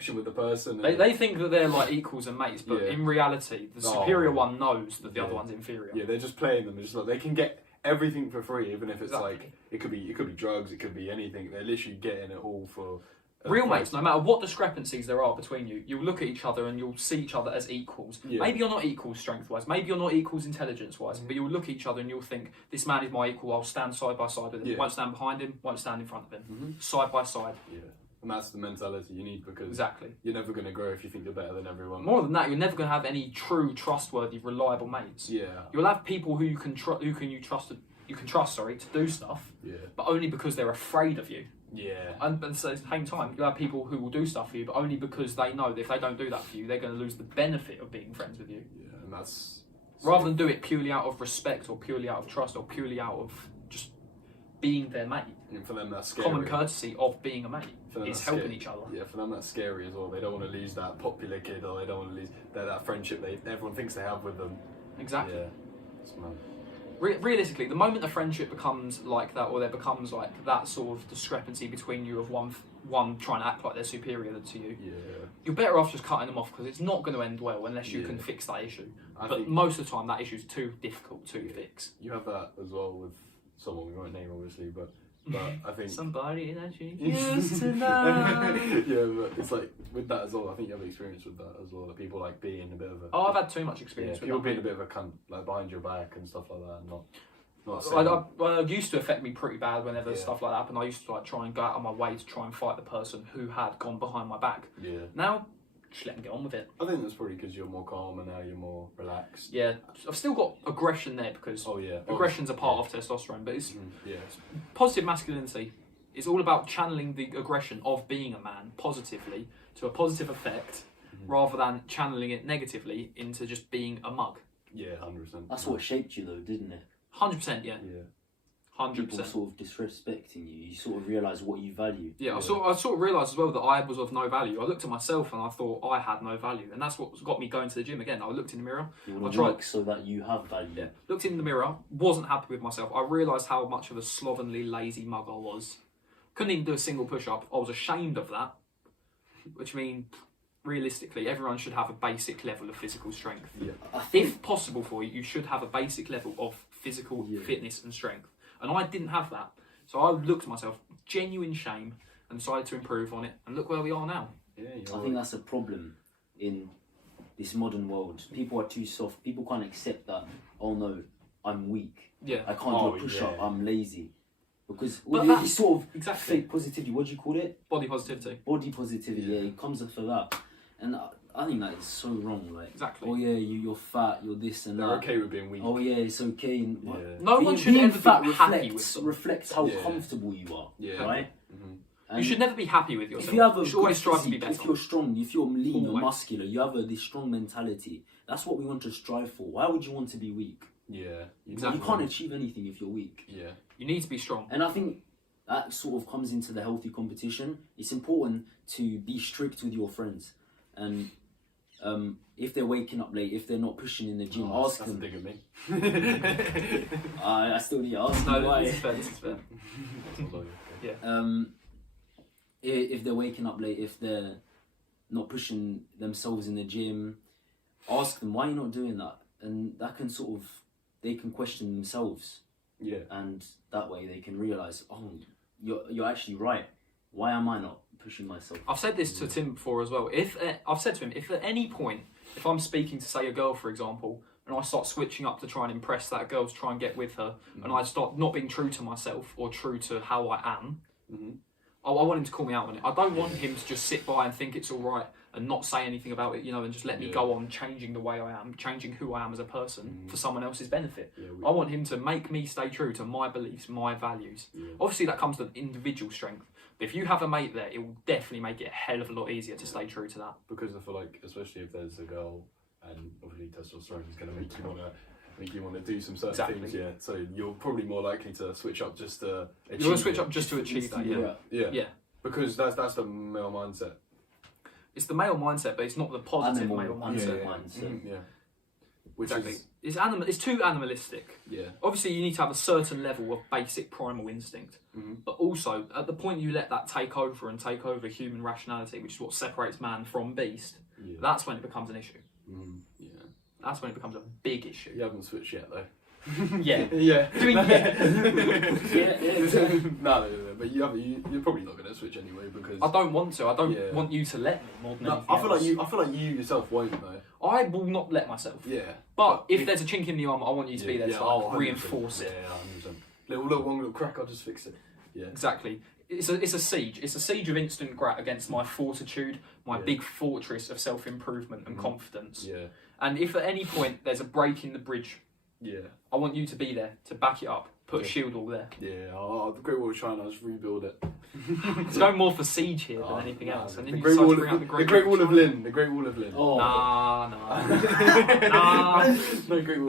connection with the person. They think that they're like equals and mates, but in reality, the superior one knows that the other one's inferior. Yeah, they're just playing them. It's like they can get everything for free, even if it's like it could be drugs, it could be anything. They're literally getting it all for. Real mates, no matter what discrepancies there are between you, you'll look at each other and you'll see each other as equals. Yeah. Maybe you're not equals strength-wise, maybe you're not equals intelligence-wise, but you'll look at each other and you'll think, this man is my equal, I'll stand side by side with him. Won't stand behind him, won't stand in front of him. Side by side. Yeah, and that's the mentality you need, because you're never going to grow if you think you're better than everyone. More than that, you're never going to have any true, trustworthy, reliable mates. Yeah. You'll have people who you can trust to do stuff, but only because they're afraid of you. Yeah. And at the same time, you have people who will do stuff for you, but only because they know that if they don't do that for you, they're going to lose the benefit of being friends with you. Yeah, and that's... Rather than do it purely out of respect, or purely out of trust, or purely out of just being their mate. And for them, that's scary. Common courtesy of being a mate is helping each other. Yeah, for them, that's scary as well. They don't want to lose that popular kid, or they don't want to lose that friendship everyone thinks they have with them. Exactly. Yeah. It's mad. Realistically, the moment the friendship becomes like that, or there becomes like that sort of discrepancy between you of one trying to act like they're superior to you, you're better off just cutting them off, because it's not going to end well unless you can fix that issue. But most of the time, that issue is too difficult to fix. You have that as well with someone we won't name, obviously, but I think somebody that you used to know. Yeah, but it's like with that as well. I think you have experience with that as well. That people like being a bit of a. Oh, I've had too much experience with people that. being a bit of a cunt, like behind your back and stuff like that, and not. It used to affect me pretty bad whenever stuff like that happened. I used to like try and go out of my way to try and fight the person who had gone behind my back. Yeah. Now, just let them get on with it. I think that's probably because you're more calm and now you're more relaxed. Yeah, I've still got aggression there, because aggression's a part of testosterone, but it's positive masculinity. It's all about channeling the aggression of being a man positively to a positive effect, rather than channeling it negatively into just being a mug. Yeah, 100%. That's what shaped you, though, didn't it? 100%, yeah. 100%. People sort of disrespecting you. You sort of realise what you value. Yeah, I sort of realised as well that I was of no value. I looked at myself and I thought I had no value, and that's what got me going to the gym again. I looked in the mirror. You want to work so that you have value. Yeah. Looked in the mirror, wasn't happy with myself. I realised how much of a slovenly, lazy mug I was. Couldn't even do a single push-up. I was ashamed of that, which means, realistically, everyone should have a basic level of physical strength. Yeah. If possible for you, you should have a basic level of physical fitness and strength. And I didn't have that. So I looked at myself, genuine shame, and decided to improve on it. And look where we are now. Yeah, I think that's a problem in this modern world. People are too soft. People can't accept that, oh no, I'm weak. Yeah. I can't do a push-up, I'm lazy. Because but this sort of exactly fake positivity, what do you call it? Body positivity. Body positivity, yeah, it comes after that. And I think that is so wrong. Like, exactly. Oh yeah, you're fat, you're this and They're that. okay with being weak. Oh yeah, it's okay. Yeah. No one should ever fat be happy with them. reflects how comfortable you are. Yeah. Right. You should never be happy with yourself. If you have you should always strive to be better. If you're strong, if you're lean or muscular, you have this strong mentality. That's what we want to strive for. Why would you want to be weak? Yeah. Exactly. You can't achieve anything if you're weak. Yeah. You need to be strong. And I think that sort of comes into the healthy competition. It's important to be strict with your friends, and if they're waking up late, if they're not pushing in the gym, ask them. That's a dig at me. I still need to ask them why. This is fair. Yeah. If they're waking up late, if they're not pushing themselves in the gym, ask them why you're not doing that, and that can they can question themselves. Yeah. And that way they can realise, oh, you're actually right. Why am I not pushing myself? I've said this to Tim before as well. I've said to him, if at any point, if I'm speaking to, say, a girl, for example, and I start switching up to try and impress that girl, to try and get with her, and I start not being true to myself or true to how I am, I want him to call me out on it. I don't want him to just sit by and think it's all right and not say anything about it, and just let me go on changing the way I am, changing who I am as a person for someone else's benefit. I want him to make me stay true to my beliefs, my values. Obviously, that comes with individual strength. But if you have a mate there, it will definitely make it a hell of a lot easier to stay true to that. Because I feel like, especially if there's a girl, and obviously testosterone is going to make you want to do some certain things. Yeah. So you're probably more likely to switch up just to achieve. You want to switch up just to achieve that. Yeah. Because that's the male mindset. It's the male mindset, but it's not the positive male mindset. Yeah. which Exactly. is It's too animalistic. yeah. Obviously, you need to have a certain level of basic primal instinct, but also at the point you let that take over and take over human rationality, which is what separates man from beast, Yeah. that's when it becomes an issue. Yeah. That's when it becomes a big issue. You haven't switched yet though. Yeah. Yeah. I mean, No, but you're probably not going to switch anyway because I don't want to. I don't Yeah. want you to let me more than no, anything else. I feel like you yourself won't though. I will not let myself. Yeah. But if there's a chink in the armour, I want you to be there to I'll like, 100%. reinforce it. Yeah, 100%. One little crack, I'll just fix it. Yeah. Exactly. It's a siege. It's a siege of instant grat against my fortitude, my Yeah. big fortress of self-improvement and confidence. Yeah. And if at any point there's a break in the bridge, Yeah. I want you to be there to back it up. Put a Yeah. shield all there. Yeah. The Great Wall of China, I'll just rebuild it. It's going more for siege here than anything Nah, else. And the then you Great decide Wall to bring out of the Great Wall of China. Lynn. The Great Wall of Lynn. Oh. Nah. No Great Wall